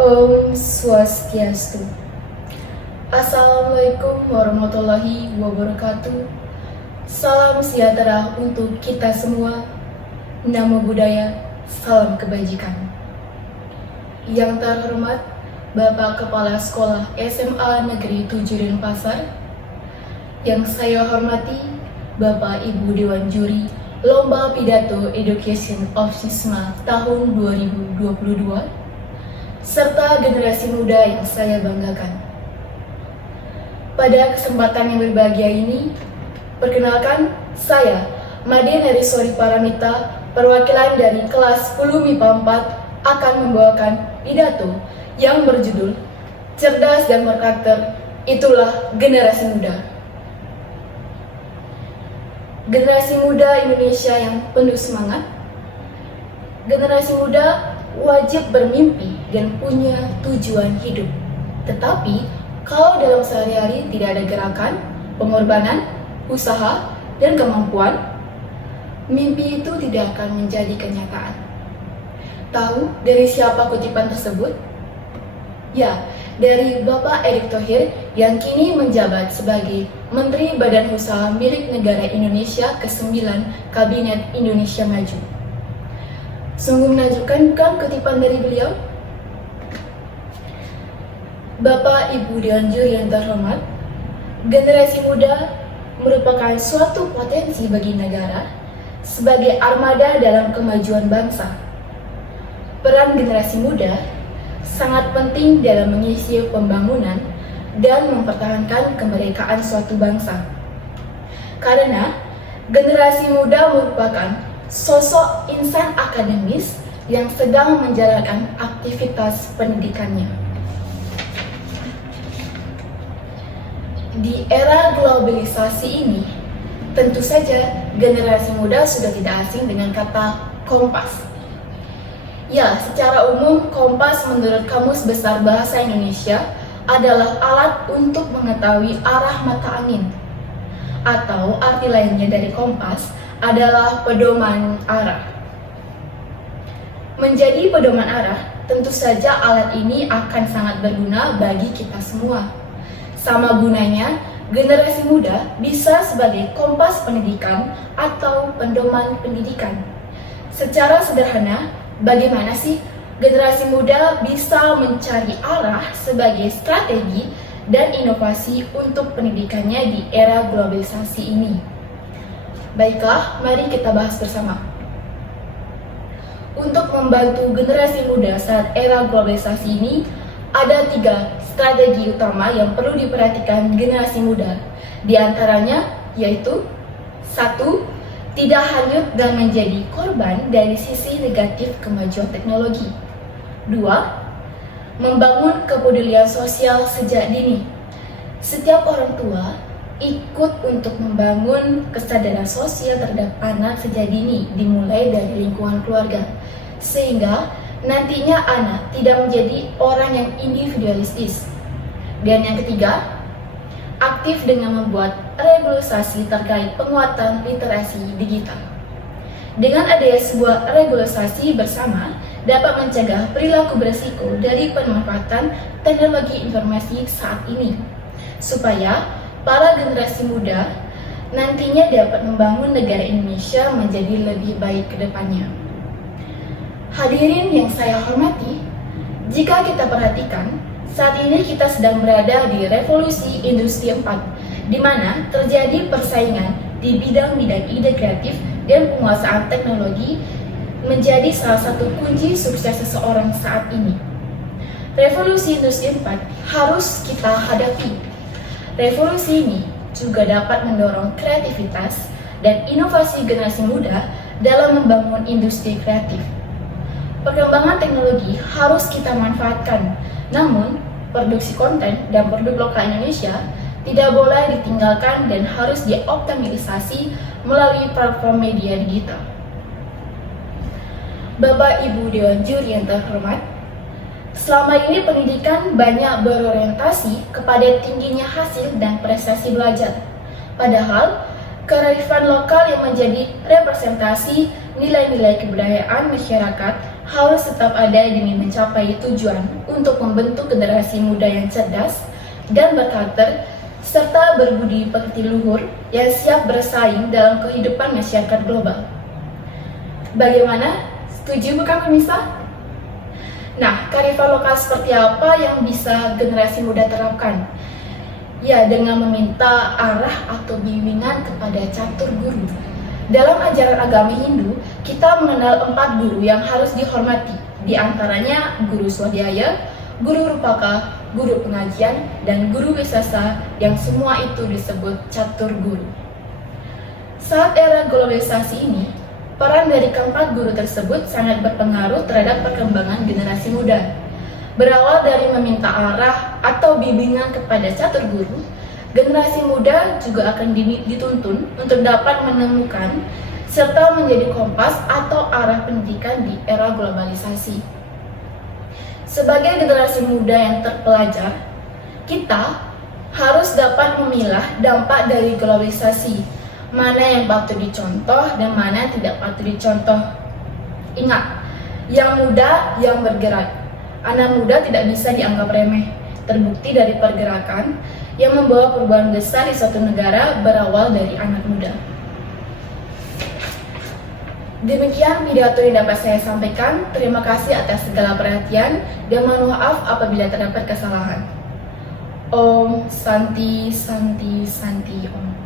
Om Swastiastu. Assalamualaikum warahmatullahi wabarakatuh. Salam sejahtera untuk kita semua. Namo Buddhaya, salam kebajikan. Yang terhormat Bapak Kepala Sekolah SMA Negeri 7 Denpasar. Yang saya hormati Bapak Ibu Dewan Juri Lomba Pidato Education of Sisma tahun 2022 serta generasi muda yang saya banggakan. Pada kesempatan yang berbahagia ini, perkenalkan saya Made Nariswari Paramita, perwakilan dari kelas 10 MIPA 4 akan membawakan pidato yang berjudul Cerdas dan Berkarakter, Itulah Generasi Muda. Generasi muda Indonesia yang penuh semangat. Generasi muda wajib bermimpi dan punya tujuan hidup. Tetapi, kalau dalam sehari-hari tidak ada gerakan, pengorbanan, usaha, dan kemampuan, mimpi itu tidak akan menjadi kenyataan. Tahu dari siapa kutipan tersebut? Ya, dari Bapak Erick Thohir yang kini menjabat sebagai Menteri Badan Usaha Milik Negara Indonesia ke-9 Kabinet Indonesia Maju. Sungguh menakjubkan bukan kutipan dari beliau? Bapak Ibu Dewan Juri yang terhormat, generasi muda merupakan suatu potensi bagi negara sebagai armada dalam kemajuan bangsa. Peran generasi muda sangat penting dalam mengisi pembangunan dan mempertahankan kemerdekaan suatu bangsa. Karena generasi muda merupakan sosok insan akademis yang sedang menjalankan aktivitas pendidikannya. Di era globalisasi ini, tentu saja generasi muda sudah tidak asing dengan kata kompas. Ya, secara umum kompas menurut Kamus Besar Bahasa Indonesia adalah alat untuk mengetahui arah mata angin. Atau arti lainnya dari kompas adalah pedoman arah. Menjadi pedoman arah, tentu saja alat ini akan sangat berguna bagi kita semua. Sama gunanya, generasi muda bisa sebagai kompas pendidikan atau pedoman pendidikan. Secara sederhana, bagaimana sih generasi muda bisa mencari arah sebagai strategi dan inovasi untuk pendidikannya di era globalisasi ini? Baiklah, mari kita bahas bersama. Untuk membantu generasi muda saat era globalisasi ini, ada 3 strategi utama yang perlu diperhatikan generasi muda. Di antaranya yaitu 1. Tidak hanyut dan menjadi korban dari sisi negatif kemajuan teknologi. 2. Membangun kepedulian sosial sejak dini. Setiap orang tua ikut untuk membangun kesadaran sosial terhadap anak sejak dini, dimulai dari lingkungan keluarga, sehingga nantinya anak tidak menjadi orang yang individualistis. Dan yang ketiga, aktif dengan membuat regulasi terkait penguatan literasi digital. Dengan adanya sebuah regulasi bersama dapat mencegah perilaku berisiko dari pemanfaatan teknologi informasi saat ini, supaya para generasi muda nantinya dapat membangun negara Indonesia menjadi lebih baik ke depannya. Hadirin yang saya hormati, jika kita perhatikan, saat ini kita sedang berada di revolusi industri 4, di mana terjadi persaingan di bidang-bidang ide kreatif dan penguasaan teknologi menjadi salah satu kunci sukses seseorang saat ini. Revolusi industri 4 harus kita hadapi. Revolusi ini juga dapat mendorong kreativitas dan inovasi generasi muda dalam membangun industri kreatif. Perkembangan teknologi harus kita manfaatkan, namun produksi konten dan produk lokal Indonesia tidak boleh ditinggalkan dan harus dioptimalisasi melalui platform media digital. Bapak Ibu Dewan Juri yang terhormat, selama ini pendidikan banyak berorientasi kepada tingginya hasil dan prestasi belajar. Padahal, kearifan lokal yang menjadi representasi nilai-nilai kebudayaan masyarakat harus tetap ada demi mencapai tujuan untuk membentuk generasi muda yang cerdas dan berkarakter serta berbudi pekerti luhur yang siap bersaing dalam kehidupan masyarakat global. Bagaimana? Setuju bukan pemirsa? Nah, kearifan lokal seperti apa yang bisa generasi muda terapkan? Ya, dengan meminta arah atau bimbingan kepada catur guru. Dalam ajaran agama Hindu, kita mengenal 4 guru yang harus dihormati. Di antaranya guru swadhyaya, guru rupaka, guru pengajian, dan guru wisasa yang semua itu disebut catur guru. Saat era globalisasi ini, peran dari keempat guru tersebut sangat berpengaruh terhadap perkembangan generasi muda. Berawal dari meminta arah atau bimbingan kepada catur guru, generasi muda juga akan dituntun untuk dapat menemukan serta menjadi kompas atau arah pendidikan di era globalisasi. Sebagai generasi muda yang terpelajar, kita harus dapat memilah dampak dari globalisasi, mana yang patut dicontoh dan mana yang tidak patut dicontoh. Ingat, yang muda yang bergerak. Anak muda tidak bisa dianggap remeh. Terbukti dari pergerakan yang membawa perubahan besar di suatu negara berawal dari anak muda. Demikian pidato yang dapat saya sampaikan. Terima kasih atas segala perhatian dan mohon maaf apabila terdapat kesalahan. Om Santi Santi Santi Om.